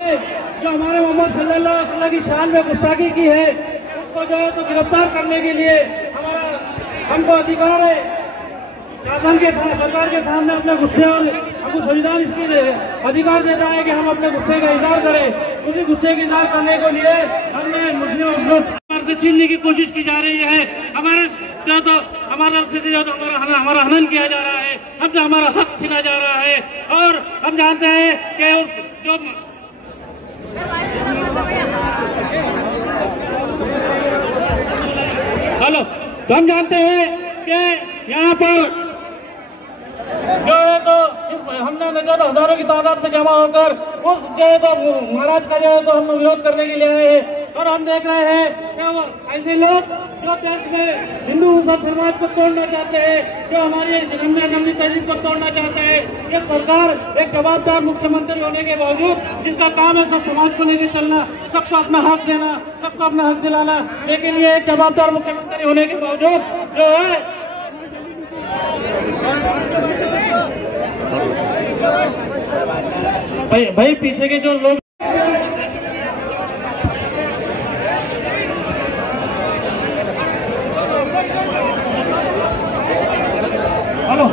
जो हमारे मोहम्मद सल्लल्लाहु अलैहि वसल्लम की शान में गुस्ताखी की है, उसको जो है तो गिरफ्तार करने के लिए हमको अधिकार है। सरकार के सामने अपने गुस्से और हमको संविधान इसकी अधिकार देता है कि हम अपने गुस्से का इजहार करें। उसी गुस्से का इजहार करने को लिए हमने मुस्लिम से छीनने की कोशिश की जा रही है। हमारा हनन किया जा रहा है, हमसे हमारा हक छीना जा रहा है। और हम जानते हैं कि जो हेलो तो हम जानते हैं कि यहाँ पर जो है तो हमने हजारों की तादाद में जमा होकर उस जो है तो महाराज का जो है तो हम विरोध करने के लिए आए हैं। और हम देख रहे हैं कि ऐसे लोग जो देश में हिंदू मुसलमान समाज को तोड़ना चाहते हैं, जो हमारी नमनी तहजीब को तोड़ना चाहते हैं, ये सरकार एक जवाबदार मुख्यमंत्री होने के बावजूद जिसका काम है सब समाज को लेकर चलना, सबको अपना हक देना, सबको अपना हक दिलाना, लेकिन ये एक जवाबदार मुख्यमंत्री होने के बावजूद जो है भाई पीछे के जो लोग हेलो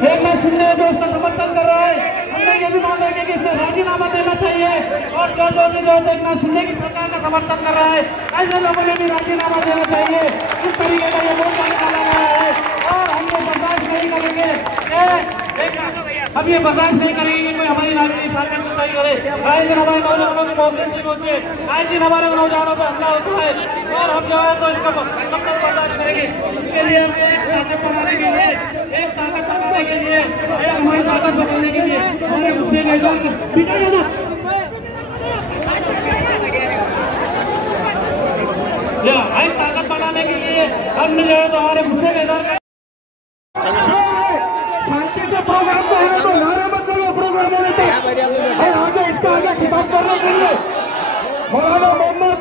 देखना सुनने जो उसका समर्थन कर रहा है, हमने ये भी मांग रहे कि इसमें राजीनामा देना चाहिए। और जो लोग जो देखना सुनने की सरकार का समर्थन कर रहा है, ऐसे लोगों ने भी राजीनामा देना चाहिए। इस तरीके का ये मोर्चा निकाला गया है और हम लोग बर्दाश्त नहीं करेंगे। हम ये बर्दाश्त नहीं करेंगे कि कोई हमारी नागरिक शान में कुछ नहीं करे। आए दिन हमारे नौजवानों की मौत होती है, आए दिन हमारे नौजवानों पर हमला होता है और हम जो है तो इसको कब तक बर्दाश्त करेंगे। इसके लिए ताकत बढ़ाने के लिए हमारी ताकत बढ़ाने के लिए हमारे गुस्से का इजहार ताकत बढ़ाने के लिए हमने जो है तो हमारे गुस्से का इजहार शांति से प्रोग्राम को होने तो नारे मत करो। प्रोग्राम होने तो आगे इसका आगे खिताब करने के लिए मौलाना मोहम्मद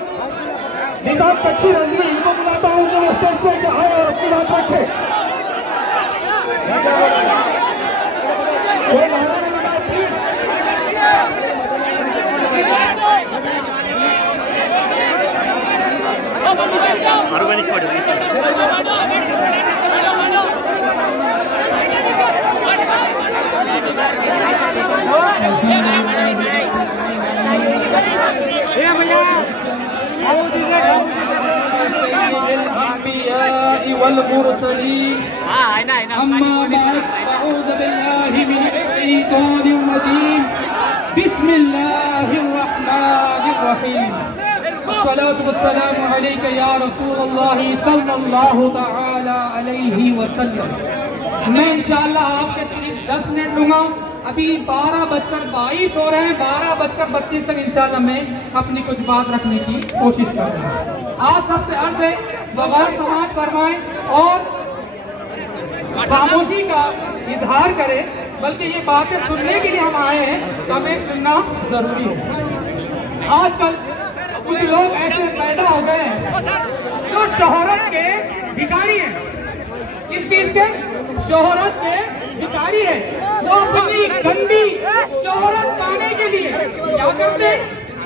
निजाम पक्षी रंजवी इनको बुलाता हूँ जो स्टेज पे आए और अपनी बात रखे। कोई नारा नहीं लगाए प्लीज। मैं इंशाअल्लाह आपके करीब 10 मिनट लूंगा। अभी 12:22 हो रहे हैं, 12:32 तक इंशाअल्लाह मैं अपनी कुछ बात रखने की कोशिश कर रहा हूँ। आज सबसे अर्ज है बगैर समाज फरमाएं और खामोशी का इजहार करें, बल्कि ये बातें सुनने के लिए हम आए हैं, हमें सुनना जरूरी है। आजकल कुछ लोग ऐसे पैदा हो गए हैं जो शोहरत के भिखारी हैं। किस चीज के? शोहरत के भिखारी है। वो अपनी गंदी शोहरत पाने के लिए क्या करते हैं?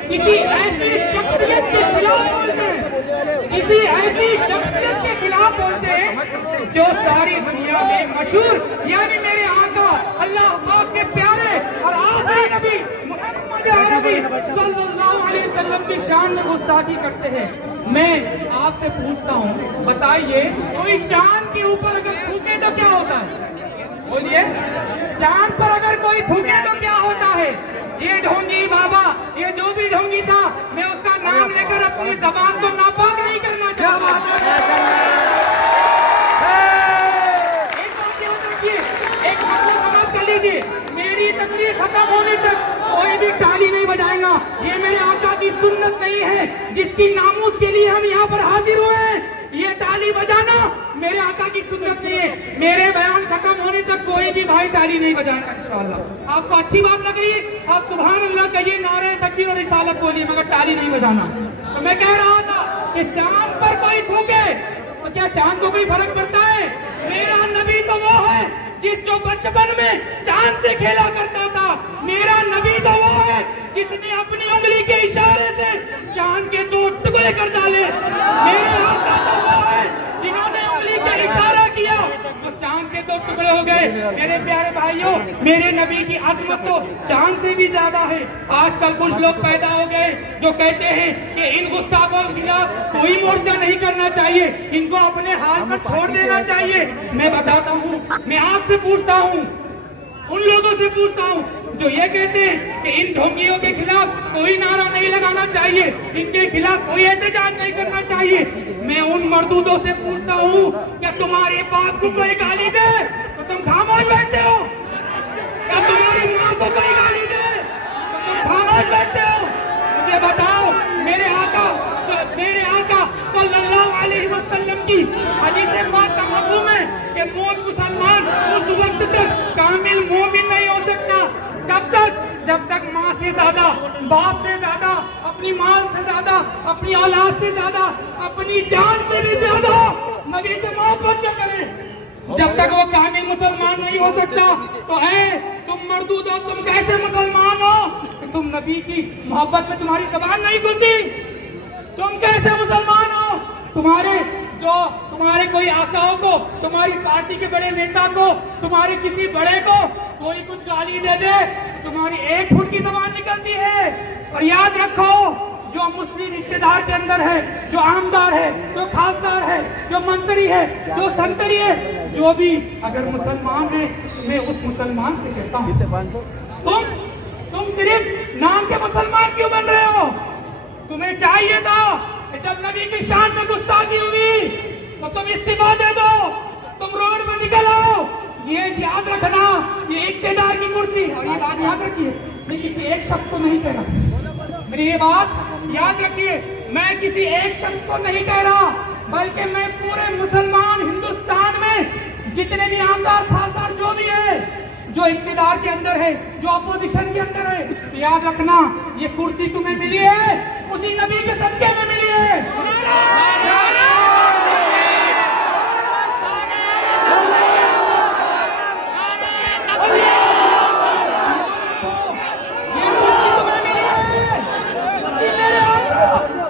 किसी ऐसी शख्सियत के खिलाफ बोलते हैं, किसी ऐसी शख्सियत के खिलाफ बोलते हैं जो सारी दुनिया में मशहूर, यानी मेरे आका अल्लाह पाक के प्यारे और आखिरी नबी मोहम्मद अरबी सल्लल्लाहु अलैहि वसल्लम की शान में गुस्ताखी करते हैं। मैं आपसे पूछता हूँ, बताइए कोई चांद के ऊपर अगर थूके तो क्या होता है? बोलिए, चांद पर अगर कोई थूके तो क्या होता है? ये ढोंगी बाबा, ये जो भी ढोंगी था, मैं उसका नाम लेकर अपनी ज़बान को नापाक नहीं करना चाहता। एक बात याद रखिए, एक बात को समझ कर लीजिए, मेरी तकरीर खत्म होने तक कोई भी ताली नहीं बजाएगा। ये मेरे आका की सुन्नत नहीं है, जिसकी नामूस के लिए हम यहाँ पर हाजिर हुए हैं। ये ताली बजाना मेरे आका की सुन्नत नहीं है। मेरे बयान खत्म होने तक कोई भी भाई ताली नहीं बजाएगा इंशाअल्लाह। आपको अच्छी बात लग रही है, आप सुभान अल्लाह कहिए, नारे तकबीर और रिसालत बोलिए, मगर ताली नहीं बजाना। तो मैं कह रहा था कि चांद पर कोई थूके तो क्या चांद को कोई फर्क पड़ता है? मेरा नबी तो वो है जिस जो बचपन में चांद से खेला करता था। मेरा नबी तो वो है जिसने अपनी उंगली के इशारे से चांद के 2 टुकड़े कर डाले। मेरे आका तो वो है जिन्होंने उंगली का इशारा किया तो चांद के 2 टुकड़े हो गए। मेरे प्यारे भाइयों, मेरे नबी की अजमत तो चांद से भी ज्यादा है। आजकल कुछ लोग पैदा हो गए जो कहते हैं कि इन गुस्ताखों के खिलाफ कोई मोर्चा नहीं करना चाहिए, इनको अपने हाल पर छोड़ देना चाहिए। मैं बताता हूँ, मैं आपसे पूछता हूँ, उन लोगों से पूछता हूँ जो ये कहते हैं कि इन ढोंगियों के खिलाफ कोई नारा नहीं लगाना चाहिए, इनके खिलाफ कोई एहतजाज नहीं करना चाहिए। मैं उन मर्दूदों से पूछता हूँ, क्या तुम्हारे बाप को कोई गाली दे तो तुम खामोश बैठते हो? क्या तुम्हारी माँ को कोई गाली दे तो तुम खामोश बैठते हो? मुझे बताओ, मेरे आका सल्लल्लाहु अलैहि वसल्लम की हदीस पाक का मफहूम है कि मुसलमान उस वक्त तक कामिल मोमिन नहीं हो सकता। कब तक? जब तक माँ से ज्यादा, बाप से ज्यादा, अपनी माल से ज्यादा, अपनी औलाद से ज्यादा, अपनी जान से भी ज्यादा नबी से मोहब्बत न करे। जब तक वो कामिल मुसलमान नहीं हो सकता। तो है तुम मर्दूदो, तुम कैसे मुसलमान हो? तुम नबी की मोहब्बत में तुम्हारी जबान नहीं खुलती। तुम कैसे मुसलमान हो? तुम्हारे कोई आकाओं को, तुम्हारी पार्टी के बड़े नेता को, तुम्हारे किसी बड़े को कोई कुछ गाली दे दे, तुम्हारी 1 फुट की जबान निकलती है। और याद रखो, जो मुस्लिम इक़्तिदार के अंदर है, जो आमदार है, जो खासदार है, जो मंत्री है, जो संतरी है, जो भी अगर मुसलमान है, मैं उस मुसलमान से कहता हूँ, तुम सिर्फ नाम के मुसलमान क्यों बन रहे हो? तुम्हें चाहिए था जब नबी की शान में गुस्ताखी हुई तो तुम इस्तीफा दे दो, तुम रोड में निकल आओ। ये याद रखना, ये इक़्तिदार की कुर्सी, और ये बात याद रखिए, मैं किसी एक शख्स को नहीं कह रहा, मेरी ये बात याद रखिए, मैं किसी एक शख्स को नहीं कह रहा, बल्कि मैं पूरे मुसलमान हिंदुस्तान में जितने भी आमदार खासदार जो भी है, जो इक़्तिदार के अंदर है, जो अपोजिशन के अंदर है, याद रखना ये कुर्सी तुम्हें मिली है उसी नबी के सदके में मिली है। ये कुर्सी तुम्हें मिली है मेरे आका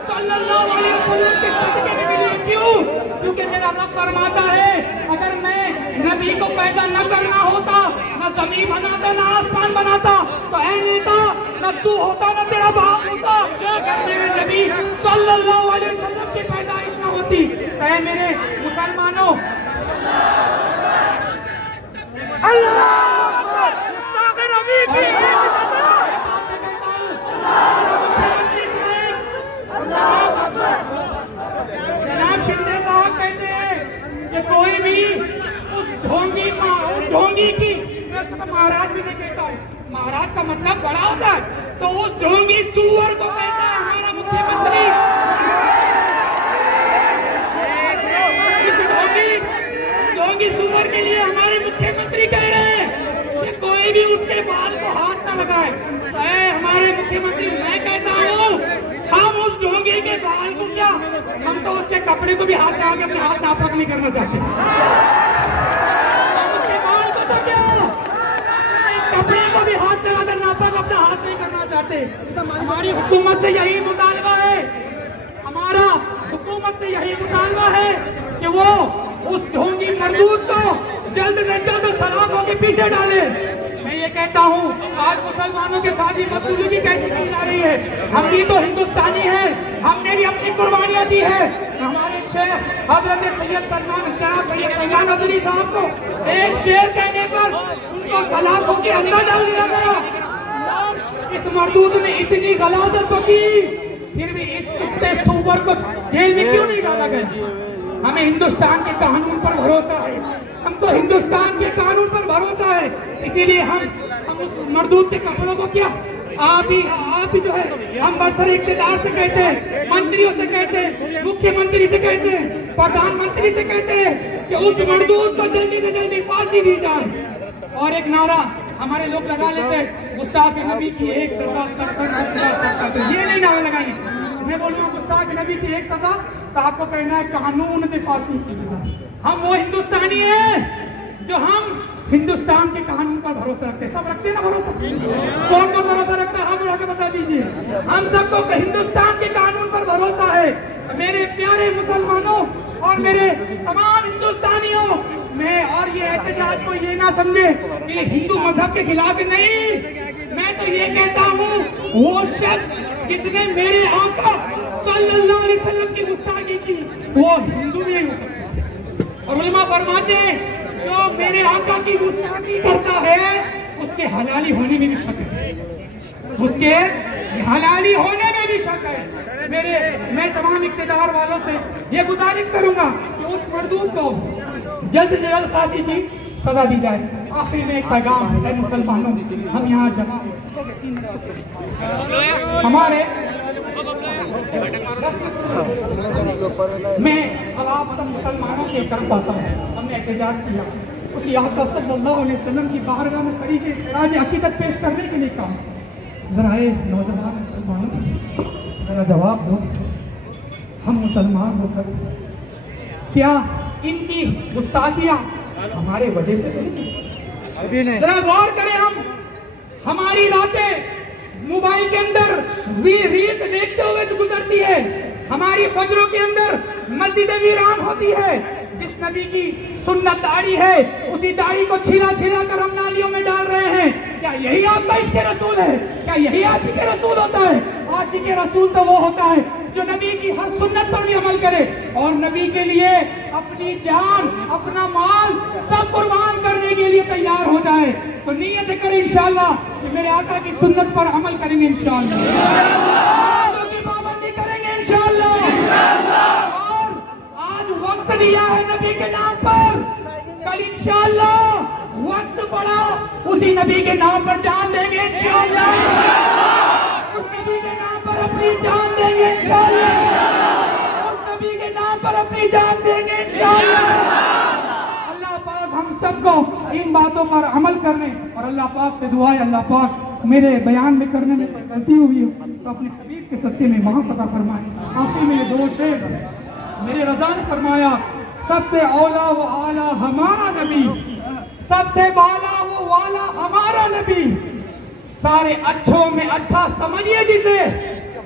सल्लल्लाहु अलैहि वसल्लम के सदके में मिली है। क्यों? क्योंकि मेरा रब फरमाता है, अगर मैं नबी को पैदा न करना होता, न जमीन बनाता, न आसमान बनाता, तो ऐ नेता न तू होता, न तेरा बाप होता। अगर मेरे नबी सल्लल्लाहु अलैहि वसल्लम की पैदाइश न होती, तो ऐ मेरे मुसलमानों, अल्लाह अकबर, मुस्ताक़ नबी की जनाब शिंदे साहब कहते हैं कि कोई भी उस ढोंगी की, महाराज भी नहीं कहता है, महाराज का मतलब बड़ा होता है, तो उस ढोंगी सुअर को कहता है हमारा मुख्यमंत्री। ढोंगी सुअर के लिए हमारे मुख्यमंत्री कह रहे हैं कि कोई भी उसके बाल को हाथ न लगाए। हमारे मुख्यमंत्री, मैं कहता हूँ हम उस ढोंगी के बाल को क्या, हम तो उसके कपड़े को भी हाथ लगा के अपने हाथ नापाक नहीं करना चाहते। उसके बाल को तो क्या, कपड़े को भी हाथ लगाकर नापाक अपना हाथ नहीं करना चाहते। हमारी हुकूमत से यही मुतालबा है, हमारा हुकूमत से यही मुतालबा है कि वो उस ढोंगी मरदूद को जल्द से जल्द सलाखों के पीछे डाले। मैं ये कहता हूँ, आज मुसलमानों के साथ ही बदसलूकी कैसी की जा रही है? हम भी तो हिंदुस्तानी हैं, हमने भी अपनी कुर्बानियां दी है। हमारे शेख हजरत सैयद सलमान नदवी साहब को एक शेर कहने पर उनको सलाखों के अंदर डाल दिया गया। इस मरदूद ने इतनी गलाजत की, फिर भी इस कुत्ते सुअर को जेल में क्यों नहीं डाला गया? हमें हिंदुस्तान के कानून पर भरोसा है, हमको हिंदुस्तान के कानून पर भरोसा है, इसीलिए हम उस मरदूद के कपड़ों को क्या, आप ही जो है, हम बरसर इक़्तिदार से कहते हैं, मंत्रियों से कहते हैं, मुख्यमंत्री से कहते हैं, प्रधानमंत्री से कहते हैं कि उस मरदूद को जल्दी से जल्दी फांसी दी जाए। और एक नारा हमारे लोग लगा लेते हैं, गुस्ताख नबी की एक सजा, ये नहीं नारा लगाएंगे। मैं बोलूँगा गुस्ताख नबी की एक सजा, तो आपको कहना है कानून से फांसी की सजा। हम वो हिंदुस्तानी हैं जो हम हिंदुस्तान के कानून पर भरोसा रखते हैं। सब रखते हैं ना भरोसा? कौन कौन भरोसा रखता है? हाथ उठा के बता दीजिए। हम सबको हिंदुस्तान के कानून पर भरोसा है। मेरे प्यारे मुसलमानों और मेरे तमाम हिंदुस्तानियों, मैं और ये एहतजाज को ये ना समझे कि हिंदू मजहब के खिलाफ नहीं। मैं तो ये कहता हूँ, वो शख्स जिसने मेरे आका सल्लल्लाहु अलैहि वसल्लम की गुस्ताखी की, वो हिंदू नहीं हो सकता। और उलमा फरमाते हैं, जो मेरे आका की गुस्ताखी करता है उसके हलाली होने में भी शक है, उसके हलाली होने में भी शक है। मैं तमाम इक़्तिदार वालों से ये गुजारिश करूंगा कि उस मरदूद को जल्द से जल्द फांसी की सजा दी जाए। आखिर में एक पैगाम है मुसलमानों, हम यहाँ जमा हमारे मैं अब आप सब मुसलमानों के तरफ आता हूँ। हमने एहतजाज किया, उसी आका सल्लल्लाहु अलैहि वसल्लम की बारगाह में खड़ी के राज हकीकत पेश करने के लिए कहा। जरा नौजवान मुसलमानों, जरा जवाब दो, हम मुसलमान होकर क्या इनकी गुस्ताखियां हमारे वजह से तो नहीं? जरा गौर करें, हमारी रातें मोबाइल के अंदर रील्स देखते हुए तो गुजरती है, हमारी फजरों के अंदर मस्जिदें वीरान होती है। जिस नबी की सुन्नत दाढ़ी है, उसी दाढ़ी को छिला छिला कर हम नालियों में डाल रहे हैं। क्या यही आपका इश्क़ रसूल है? क्या यही आशिक़ रसूल होता है? आशिक़ रसूल तो वो होता है जो नबी की हर सुन्नत पर भी अमल करे और नबी के लिए अपनी जान, अपना माल सब कुर्बान करने के लिए तैयार हो जाए। तो नियत करें इंशाअल्लाह कि मेरे आका की सुन्नत पर अमल करेंगे इंशाअल्लाह, नमाज़ों की पाबंदी करेंगे इंशाअल्लाह। और आज वक्त दिया है नबी के नाम पर, कल इंशाअल्लाह वक्त पड़ा उसी नबी के नाम पर जान देंगे इंशाअल्लाह, उस नबी के नाम पर अपनी जान देंगे इंशाअल्लाह, उस नबी के नाम पर अपनी जान देंगे इंशाअल्लाह। अल्लाह पाक हम सबको इन बातों पर अमल करने और अल्लाह पाक से दुआ है, अल्लाह पाक मेरे बयान में करने में गलती हुई हो तो अपने हबीब के सत्य में वहां पता फरमाए। आखिर में ये दो शेर मेरे रज़ा ने फरमाया, सबसे औला व आला हमारा नबी, सबसे बाला वो वाला हमारा नबी, सारे अच्छों में अच्छा समझिए जिसे,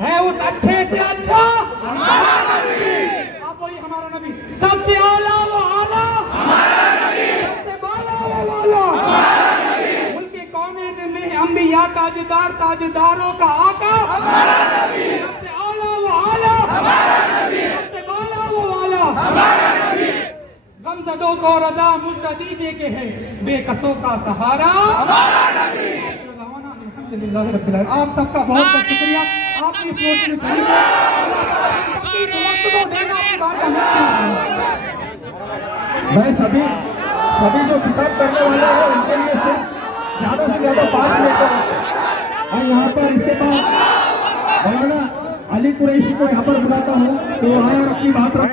है उस अच्छे से अच्छा हमारा नबी। आप बोलिए हमारा नबी, सबसे औला वो आला हमारा नबी, सबसे बाला वो वाला हमारा नबी, उनके कौमें में अंबिया ताजदार, ताजदारों का आका हमारा नबी, सबसे औला वो आला हमारा नबी, सबसे बाला वो वाला हमारा नबी, गमज़दों को रज़ा मुझ दीजिए के है, बेकसों का सहारा हमारा नबी। आप सबका बहुत बहुत शुक्रिया। आपकी सोच में मैं सभी जो खिताब करने वाले हैं उनके लिए सिर्फ ज्यादा से ज्यादा 5 मिनट और यहाँ पर इसके बाद मौलाना अली कुरैशी को यहाँ पर बुलाता हूँ तो वहाँ अपनी बात